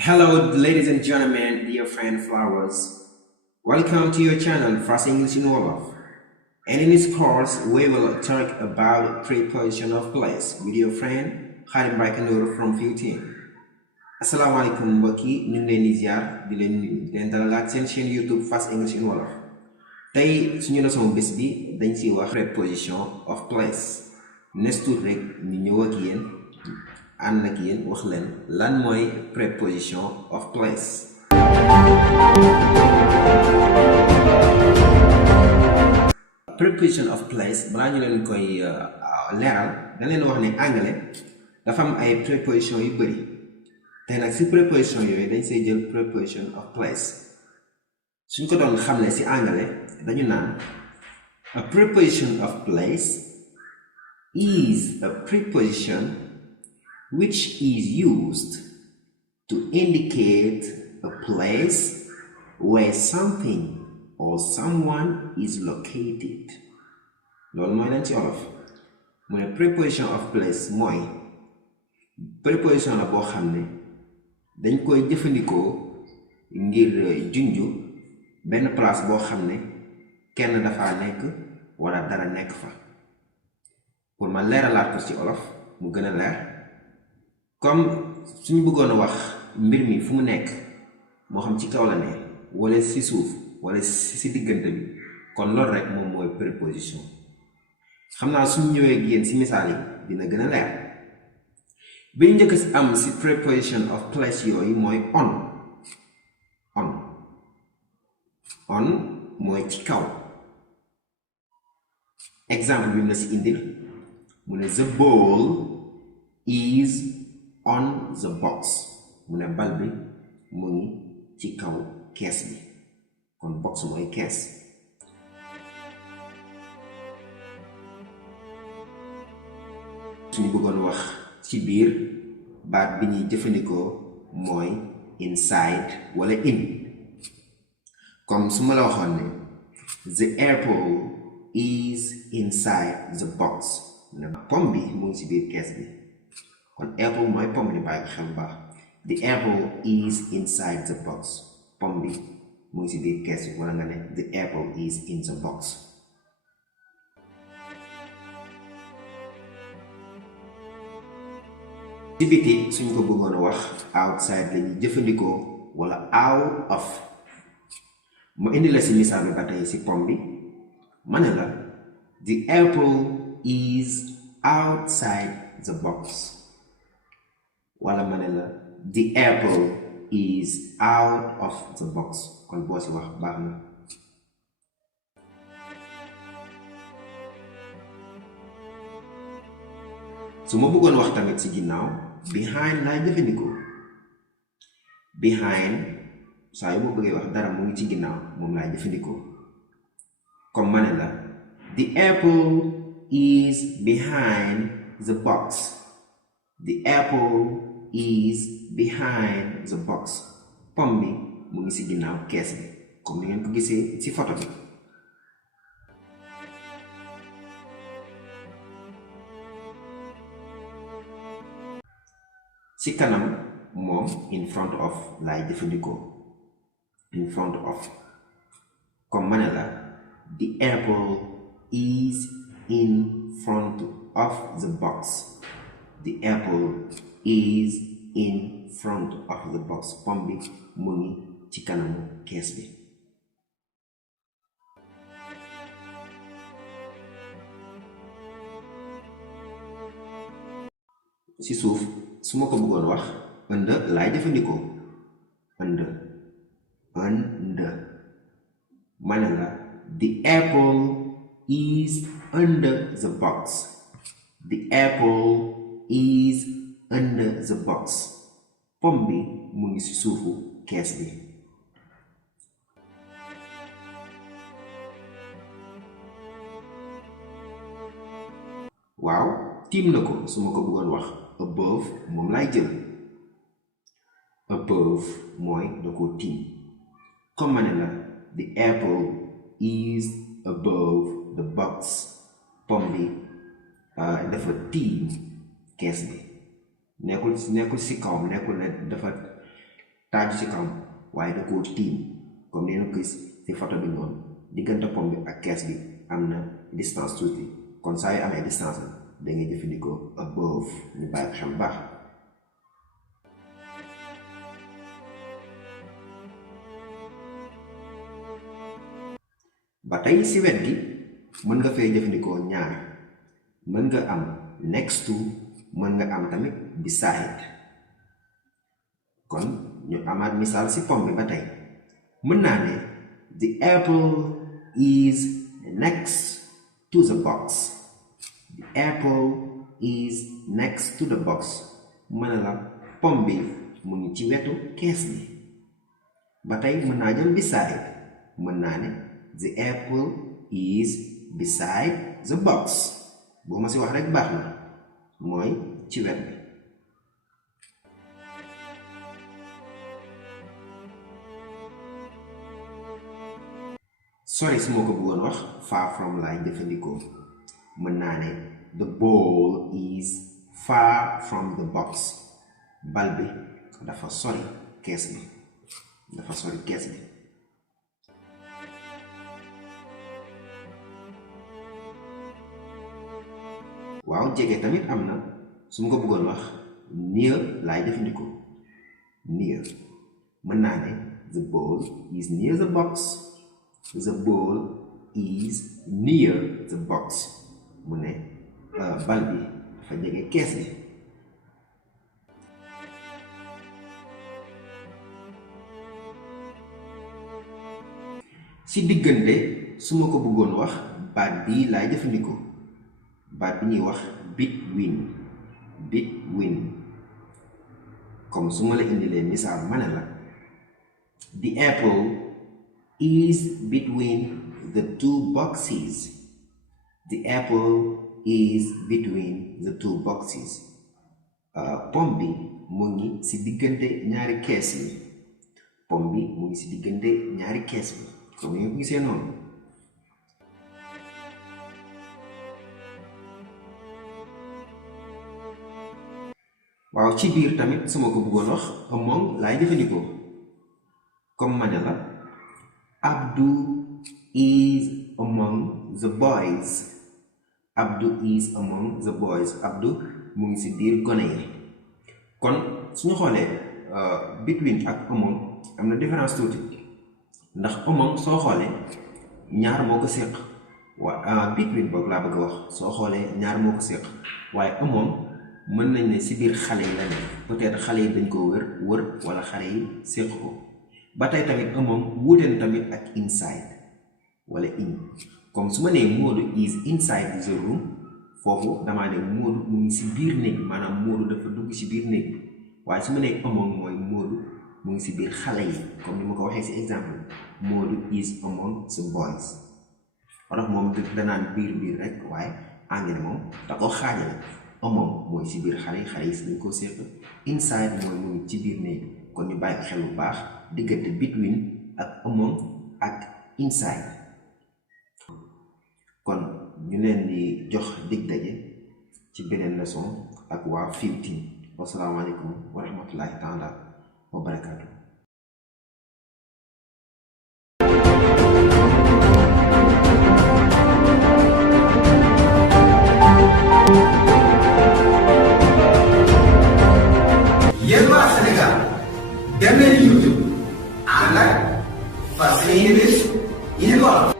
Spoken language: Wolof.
Hello, ladies and gentlemen, dear friend flowers. Welcome to your channel, Fast English in Wolof. And in this course, we will talk about preposition of place with your friend Khadim Baikanur from 15. Assalamualaikum mbokk yi ñu ngi leen di ziar di leen nuyu di leen dalalaat seen chaîne YouTube Fast English in Wolof. Tey suñu leçon bés bi dañ ci wax preposition of place. Nes tuut rek ñu ñëw ak yéen ànd ak yéen wax leen lan mooy preposition of place. Preposition of place balaa ñu leen koy leeral da leen wax ne anglais dafa am ay preposition yu bari te nag si preposition yooyu dañ say jël preposition of place suñ ko doon xamle si anglais dañu naan a preposition of place is a preposition which is used to indicate a place where something or someone is located. Loolu mooy lan ci Wolof mu ne preposition of place mooy preposition la boo xam ne dañ koy jëfandikoo ngir junju benn place boo xam ne kenn dafa nekk wala dara nekk fa. Pour ma leeralaat ko ci Wolof mu gën a leer comme suñu bëggoon a wax mbir mi fu mu nekk moo xam ci kaw la ne wala ci suuf wala ci diggante bi kon loolu rek moom mooy préposition xam naa suñu ñëwee ak yéen ci misaal yi dina gën a leer bi ñu njëkk ci am ci preposition of place yooyu mooy on mooy ci kaw exemple bi mu la ci indil mu ne the ball is on the box mu ne bal bi mu ngi ci kaw kees bi kon box mooy kees suñu bëggoon wax ci biir baat bi ñuy jëfandikoo mooy inside wala in comme su ma la waxoon ne the apple is inside the box mu ne pomme bi mu ngi ci biir kees bi kon apple mooy pomme ni bàyyi ko xel baax the apple is inside the box pomme bi mu ngi ci biir kees bi wala nga ne the apple is in the box. ci biti suñ ko bëggoon a wax outside lañuy jëfandikoo wala out of mu indi la ci misaal bi ba tey ci pomme bi ma ne la the apple is outside the box wala ma ne la the apple is out of the box kon boo ci wax baax na. su ma bëggoon wax tamit ci ginnaaw behind laay jëfandikoo behind saa yu ma bëggee wax dara mu ngi ci ginnaaw moom laay jëfandikoo comme ma ne la the apple is behind the box the apple is behind the box pomme bi mu ngi ci ginnaaw kees bi comme ni ngeen ko gisee ci photo bi. ci kanam moom in front of laay jëfandikoo in front of comme ma ne la the apple is in front of the box the apple is in front of the box pomme bi mu ngi ci kanamu kees bi. ci suuf su ma ko bëggoon wax under laay jëfandikoo under ma ne la the apple is under the box the apple is under the box pomme bi mu ngi ci suufu kees bi. waaw tiim na ko su ma ko bëggoon wax above moom laay jël above mooy da ko tiim comme ma ne la the apple is above the box pomme bi dafa tiim kees bi nekkul ci kawam nekkul ne dafa taaju ci kaw waaye da koo tiim comme ni nga gis ci photo bi noonu diggante pomme bi ak kees bi am na distance tuuti kon saa yu amee distance da ngay jëfandikoo above ñu bàyyi xel baax. ba tey ci wet gi mën nga fay jëfandikoo ñaar mën nga am next to mën nga am tamit beside kon ñu amaat misaal ci pomme bi ba tey mën naa ne the apple is next to the box. The apple is next to the box. mën na la pomme bi mu ngi ci wetu kees bi ba tey mën naa jël beside mën naa ne the apple is beside the box. boo ma ci wax rekk baax na mooy ci wet bi. sorry su ma ko bëggoon wax far from laay jëfandikoo mën naa ne the ball is far from the box. bal bi dafa sori kees bi dafa sori kees bi. waaw jege tamit am na su ma ko bëggoon wax near laay jëfandikoo near mën naa ne the ball is near the box. The ball is near the box. mu ne bal bi dafa jege kees bi. ci diggante su ma ko bëggoon wax baat bii laay jëfandikoo baat bi ñuy wax between between comme su ma la indilee misaal ma ne la the apple is between the two boxes. The apple is between the two boxes. Pomme bi mu ngi ci diggante ñaari kees yi. Pomme bi mu ngi ci diggante ñaari kees yi comme ni nga ko gisee noonu. waaw ci biir tamit su ma ko bëggoon wax among laay jëfandikoo comme ma ne la Abdu is among the boys. Abdu is among the boys. Abdu mu ngi ci biir gone yi. kon suñu xoolee between ak among am na différence tuuti ndax among soo xoolee ñaar moo ko séq between boog laa bëgg a wax soo xoolee ñaar moo ko séq waaye among mën nañ ne ci biir xale yi la nekk peut-être xale yi dañ ko wër wala xale yi séq ko. ba tey tamit among wuuteen tamit ak inside wala in comme su ma nee Modou is inside the room foofu damaa ne Modou mu ngi ci biir néeg bi maanaam Modou dafa dugg ci biir néeg bi waaye su ma nee among mooy Modou mu ngi ci biir xale yi comme ni ma ko waxee ci exemple Modou is among the boys. wala moom danaan biir rek waaye anglais moom da ko xaajale among mooy ci biir xale yi ci dañ koo séq inside mooy mu ngi ci biir néeg bi kon ñu bàyyi xel bu baax diggante between ak among ak inside. kon ñu leen di jox dig daje ci beneen leçon ak waa Field Team. wasalaamaaleykum wa rahmatullahi taala wa barakaatu. yéen waa Sénégal dem leen YouTube ànd ak Fast English in Wolof